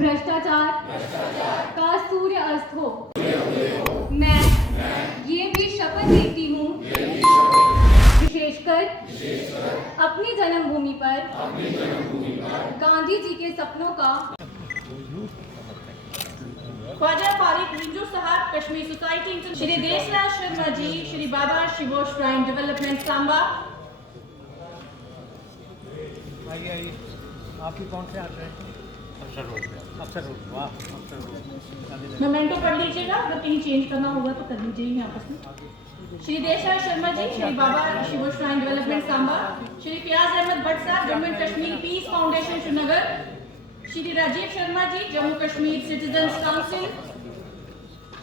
भ्रष्टाचार का सूर्य अस्त हो। मैं ये भी शपथ लेती हूँ विशेषकर अपनी जन्मभूमि पर गांधी जी के सपनों का। ख्वाजा फारिक रिंजू साहब, Kashmir society, Shri Deshraj Sharma ji, Shri Baba Shivo shrine development Samba. आइए आपकी कौन से आते हैं? अफसर रोड। वाह, अफसर रोड। मोमेंटो पढ़ लीजिएगा, अगर कहीं चेंज करना होगा तो कर लीजिए आपस में। Shri Deshraj Sharma ji, Shri Baba Shivo shrine development Samba, Shri Fayaz Ahmad Bhatt Sahab, Jammu and Kashmir peace foundation Srinagar, Shri Rajiv Sharma ji, Jammu Kashmir citizens council,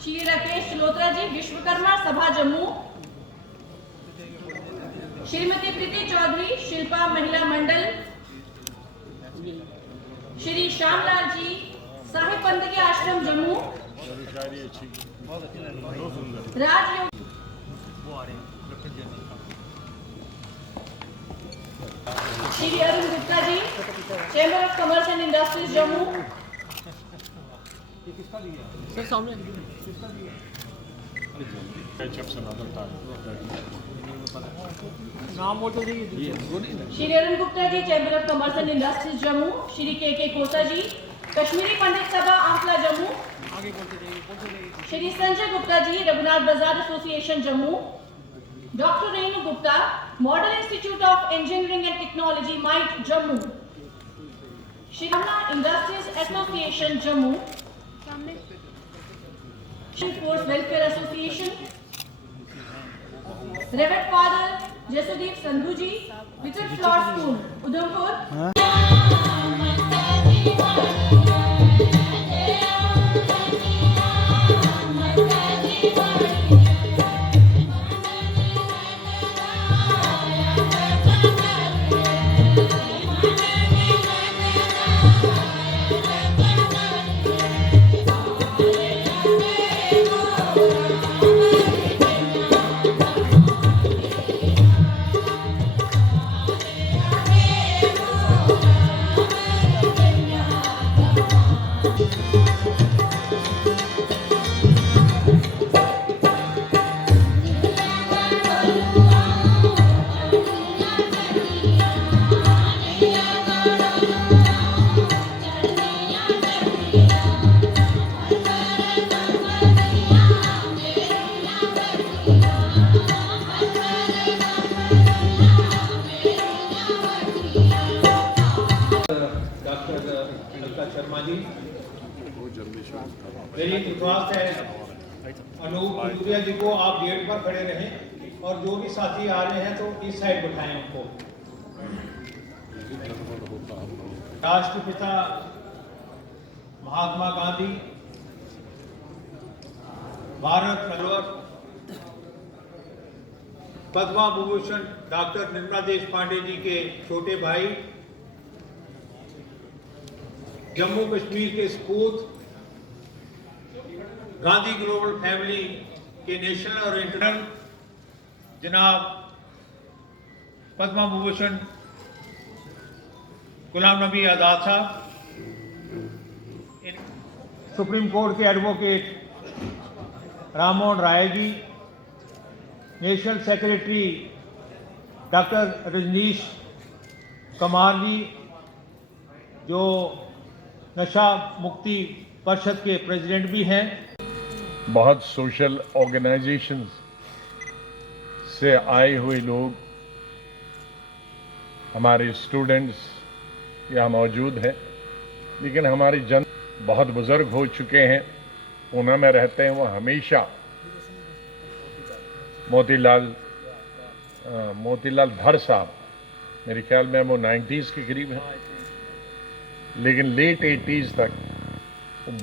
Shri Rakesh Chalotra ji, Vishwakarma Sabha Jammu, Shrimati प्रीति चौधरी, शिल्पा महिला मंडल, श्री श्यामलाल जी, Sahib Bandagi Ashram Jammu, Rajyog, Shri Arun Gupta ji, chamber of commerce and industries Jammu. Sir सामने नाम बोल तो दीजिए। Shri Arun Gupta ji, chamber of commerce and industries Jammu, Shri K Kosa जी, कश्मीरी पंडित सभा आंकला जम्मू, आगे बोलते जाइए। Shri Sanjay Gupta ji, Raghunath Bazar association Jammu, doctor Renu Gupta, model institute of engineering and technology MIET Jammu, Shri Ramna industries association Jammu, Shri force welfare association, reverend father Jasudeep Sandhu ji, little flower school Udhampur. Sharma ji, मेरी रिक्वेस्ट है अनूप कुतुबिया जी को आप गेट पर खड़े रहें और जो भी साथी आ रहे हैं तो इस साइड बिठाएं उनको। राष्ट्रपिता महात्मा गांधी, भारत रत्न पद्मा विभूषण डॉक्टर निर्मला देश पांडे जी के छोटे भाई, जम्मू कश्मीर के सपूत, गांधी ग्लोबल फैमिली के नेशनल और इंटरनेशनल जनाब पद्मा विभूषण गुलाम नबी आज़ाद साहब, सुप्रीम कोर्ट के advocate Rammohan Rai ji, national secretary doctor Rajneesh Kumar ji, जो नशा मुक्ति परिषद के प्रेसिडेंट भी हैं। बहुत सोशल ऑर्गेनाइजेशंस से आए हुए लोग, हमारे स्टूडेंट्स यहाँ मौजूद हैं, लेकिन हमारी जन बहुत बुजुर्ग हो चुके हैं, पूना में रहते हैं। वो हमेशा मोतीलाल धर साहब, मेरे ख्याल में वो 90s के करीब हैं, लेकिन लेट 80s तक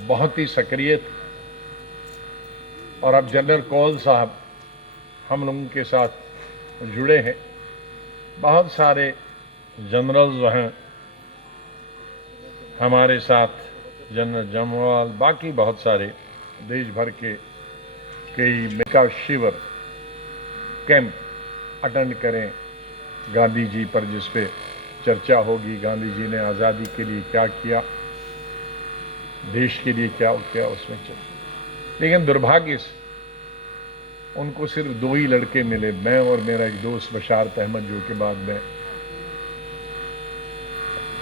बहुत ही सक्रिय थे। और अब जनरल कौल साहब हम लोगों के साथ जुड़े हैं। बहुत सारे जनरल्स हैं हमारे साथ, जनरल जमवाल, बाकी बहुत सारे देश भर के कई मेका शिविर कैंप अटेंड करें गांधी जी पर, जिस पे चर्चा होगी गांधी जी ने आज़ादी के लिए क्या किया। देश के लिए क्या क्या उसमें चले। लेकिन दुर्भाग्य से उनको सिर्फ 2 ही लड़के मिले, मैं और मेरा एक दोस्त बशारत अहमद, जो के बाद में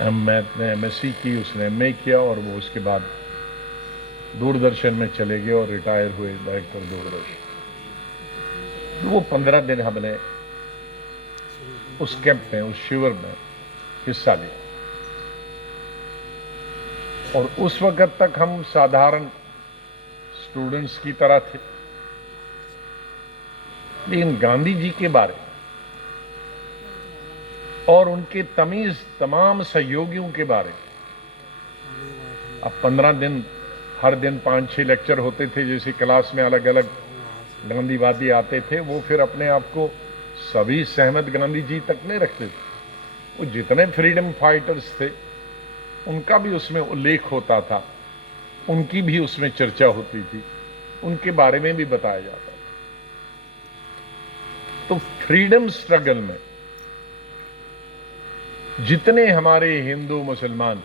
मैंने MSc की, उसने MA किया और वो उसके बाद दूरदर्शन में चले गए और रिटायर हुए डायरेक्टर दूरदर्शन। तो वो 15 दिन हमने उस कैंप में, उस शिविर में हिस्सा लिया और उस वक्त तक हम साधारण स्टूडेंट्स की तरह थे, लेकिन गांधी जी के बारे में और उनके तमाम सहयोगियों के बारे में अब 15 दिन, हर दिन 5-6 लेक्चर होते थे, जैसे क्लास में अलग अलग गांधीवादी आते थे, वो फिर अपने आप को सभी सहमत गांधी जी तक नहीं रखते थे। वो जितने फ्रीडम फाइटर्स थे उनका भी उसमें उल्लेख होता था, उनकी भी उसमें चर्चा होती थी, उनके बारे में भी बताया जाता था। तो फ्रीडम स्ट्रगल में जितने हमारे हिंदू मुसलमान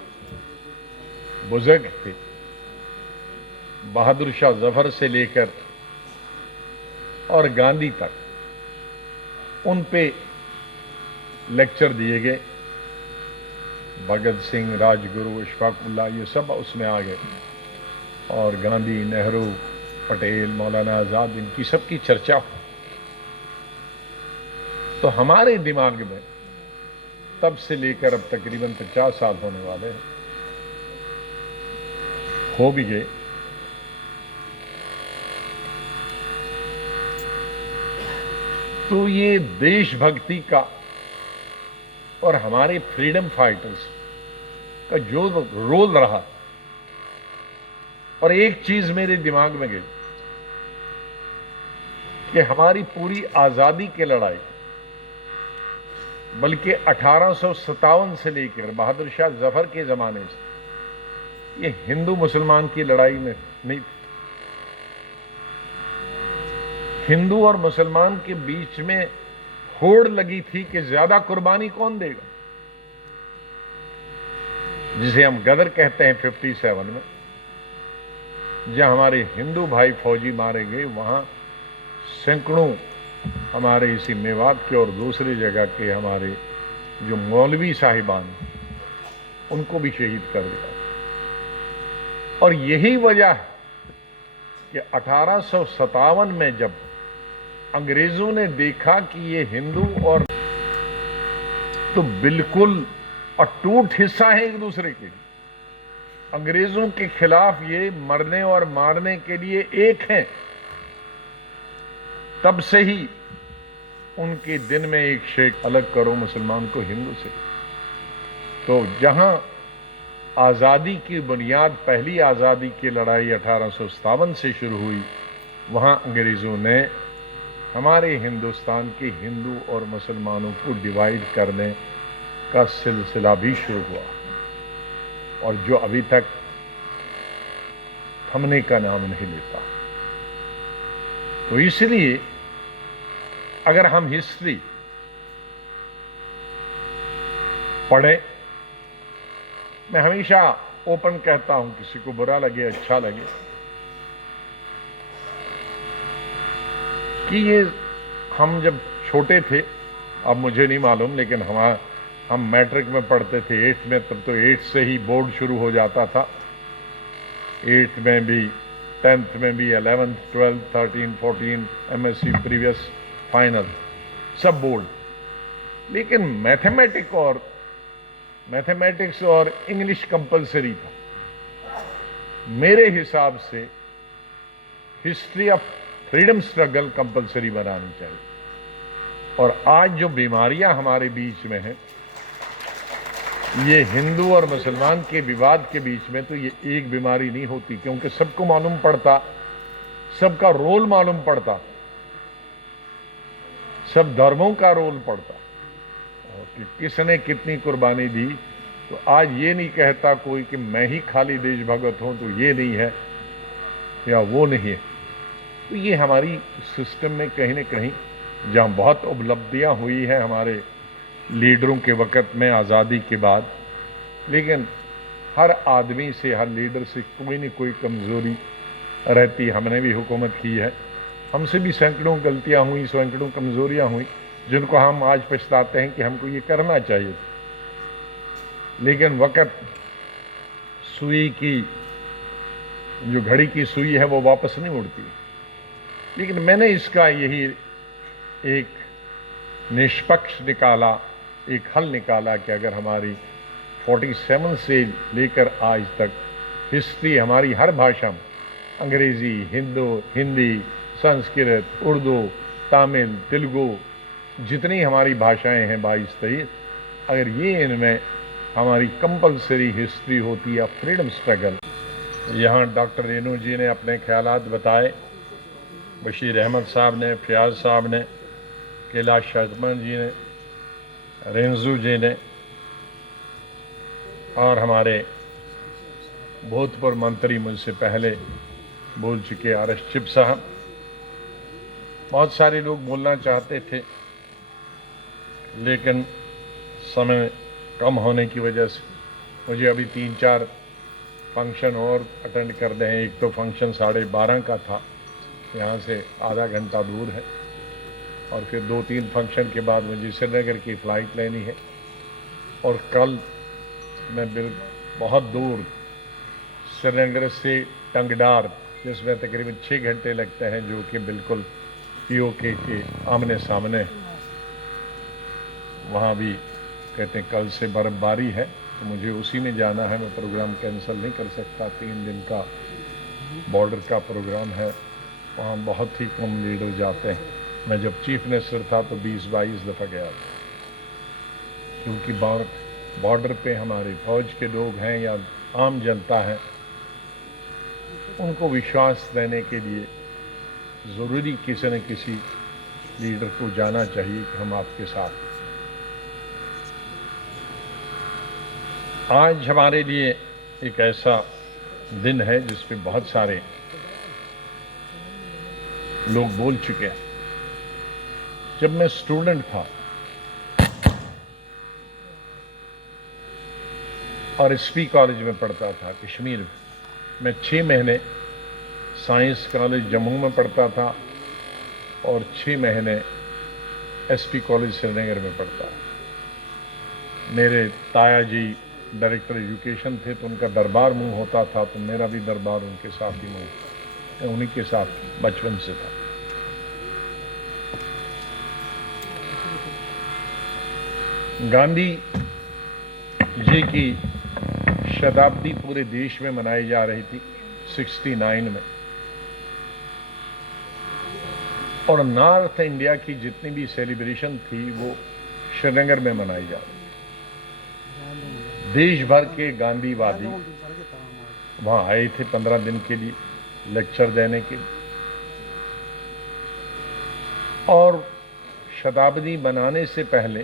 बुजुर्ग थे, बहादुर शाह जफर से लेकर और गांधी तक, उन पे लेक्चर दिए गए। भगत सिंह, राजगुरु, इशफाकुल्लाह, ये सब उसमें आ गए और गांधी, नेहरू, पटेल, मौलाना आजाद, इनकी सबकी चर्चा हो। तो हमारे दिमाग में तब से लेकर अब तकरीबन 50 साल होने वाले हैं, हो भी गए। तो ये देशभक्ति का और हमारे फ्रीडम फाइटर्स का जो रोल रहा, और एक चीज मेरे दिमाग में गई कि हमारी पूरी आजादी की लड़ाई, बल्कि 1857 से लेकर बहादुर शाह जफर के जमाने से, ये हिंदू मुसलमान की लड़ाई में नहीं थी। हिंदू और मुसलमान के बीच में होड़ लगी थी कि ज्यादा कुर्बानी कौन देगा, जिसे हम गदर कहते हैं 57 में, जहां हमारे हिंदू भाई फौजी मारे गए, वहां सैकड़ों हमारे इसी मेवात के और दूसरी जगह के हमारे जो मौलवी साहिबान, उनको भी शहीद कर दिया। और यही वजह है कि 1857 में जब अंग्रेजों ने देखा कि ये हिंदू और तो बिल्कुल अटूट हिस्सा है एक दूसरे के, अंग्रेजों के खिलाफ ये मरने और मारने के लिए एक हैं, तब से ही उनके दिन में एक शेख अलग करो मुसलमान को हिंदू से। तो जहां आजादी की बुनियाद, पहली आजादी की लड़ाई 1857 से शुरू हुई, वहां अंग्रेजों ने हमारे हिंदुस्तान के हिंदू और मुसलमानों को डिवाइड करने का सिलसिला भी शुरू हुआ, और जो अभी तक थमने का नाम नहीं लेता। तो इसलिए अगर हम हिस्ट्री पढ़ें, मैं हमेशा ओपन कहता हूं, किसी को बुरा लगे अच्छा लगे, कि ये हम जब छोटे थे, अब मुझे नहीं मालूम, लेकिन हम मैट्रिक में पढ़ते थे 8th में, तब तो 8 से ही बोर्ड शुरू हो जाता था, 8th में भी, 10th में भी, 11th, 12th, 13, 14, MSc previous, final, सब बोर्ड। लेकिन मैथमेटिक्स और इंग्लिश कंपलसरी था। मेरे हिसाब से history of freedom struggle compulsory बनानी चाहिए। और आज जो बीमारियां हमारे बीच में हैं, ये हिंदू और मुसलमान के विवाद के बीच में, तो ये एक बीमारी नहीं होती, क्योंकि सबको मालूम पड़ता, सबका रोल मालूम पड़ता, सब धर्मों का रोल पड़ता, और कि किसने कितनी कुर्बानी दी। तो आज ये नहीं कहता कोई कि मैं ही खाली देशभगत हूं, तो ये नहीं है या वो नहीं है। तो ये हमारी सिस्टम में कहीं न कहीं, जहां बहुत उपलब्धियां हुई हैं हमारे लीडरों के वक्त में आज़ादी के बाद, लेकिन हर आदमी से, हर लीडर से कोई न कोई कमज़ोरी रहती। हमने भी हुकूमत की है, हमसे भी सैकड़ों गलतियां हुई, सैकड़ों कमज़ोरियां हुई, जिनको हम आज पछताते हैं कि हमको ये करना चाहिए। लेकिन वक़्त सुई की, जो घड़ी की सुई है वो वापस नहीं मुड़ती। लेकिन मैंने इसका यही एक निष्पक्ष निकाला, एक हल निकाला कि अगर हमारी 47 से लेकर आज तक हिस्ट्री हमारी हर भाषा में, अंग्रेज़ी, हिंदी, संस्कृत, उर्दू, तमिल, तेलुगु, जितनी हमारी भाषाएं हैं 22-23, अगर ये इनमें हमारी कंपलसरी हिस्ट्री होती या फ्रीडम स्ट्रगल। यहाँ डॉक्टर रेनू जी ने अपने ख्यालात बताए, बशीर अहमद साहब ने, फयाज साहब ने, कैलाश शर्मा जी ने, रेंजू जी ने, और हमारे भूतपूर्व मंत्री मुझसे पहले बोल चुके आर.एस. चिप साहब। बहुत सारे लोग बोलना चाहते थे, लेकिन समय कम होने की वजह से मुझे अभी 3-4 फंक्शन और अटेंड कर रहे हैं। एक तो फंक्शन 12:30 का था, यहाँ से आधा घंटा दूर है, और फिर 2-3 फंक्शन के बाद मुझे श्रीनगर की फ़्लाइट लेनी है, और कल मैं बहुत दूर श्रीनगर से टंगडार, जिसमें तकरीबन 6 घंटे लगते हैं, जो कि बिल्कुल POK के आमने सामने, वहाँ भी कहते हैं कल से बर्फबारी है, तो मुझे उसी में जाना है। मैं प्रोग्राम कैंसिल नहीं कर सकता, 3 दिन का बॉर्डर का प्रोग्राम है, वहाँ बहुत ही कम लीडर जाते हैं। मैं जब चीफ मिनिस्टर था तो 20-22 दफ़ा गया था, क्योंकि बॉर्डर पे हमारे फौज के लोग हैं या आम जनता है, उनको विश्वास देने के लिए ज़रूरी किसी न किसी लीडर को जाना चाहिए कि हम आपके साथ। आज हमारे लिए एक ऐसा दिन है जिसपे बहुत सारे लोग बोल चुके हैं। जब मैं स्टूडेंट था और SP कॉलेज में पढ़ता था कश्मीर में, मैं 6 महीने साइंस कॉलेज जम्मू में पढ़ता था और 6 महीने SP कॉलेज श्रीनगर में पढ़ता। मेरे ताया जी डायरेक्टर एजुकेशन थे, तो उनका दरबार मुंह होता था, तो मेरा भी दरबार उनके साथ ही मुंह, मैं उन्हीं के साथ बचपन से था। गांधी जी की शताब्दी पूरे देश में मनाई जा रही थी 69 में, और नॉर्थ इंडिया की जितनी भी सेलिब्रेशन थी वो श्रीनगर में मनाई जा रही। देश भर के गांधीवादी वहां आए थे 15 दिन के लिए लेक्चर देने के लिए, और शताब्दी बनाने से पहले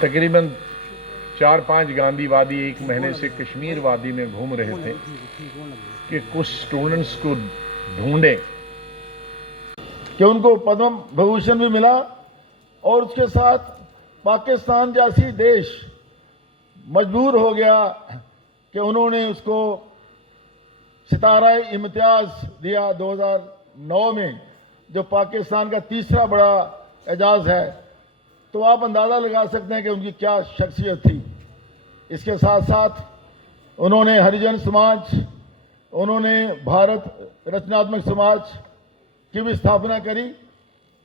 तकरीबन 4-5 गांधीवादी 1 महीने से कश्मीर वादी में घूम रहे थे कि कुछ स्टूडेंट्स को ढूंढे कि उनको पद्म भूषण भी मिला, और उसके साथ पाकिस्तान जैसी देश मजबूर हो गया कि उन्होंने उसको सितारा इम्तियाज दिया 2009 में, जो पाकिस्तान का तीसरा बड़ा एजाज़ है। तो आप अंदाज़ा लगा सकते हैं कि उनकी क्या शख्सियत थी। इसके साथ साथ उन्होंने हरिजन समाज, उन्होंने भारत रचनात्मक समाज की भी स्थापना करी।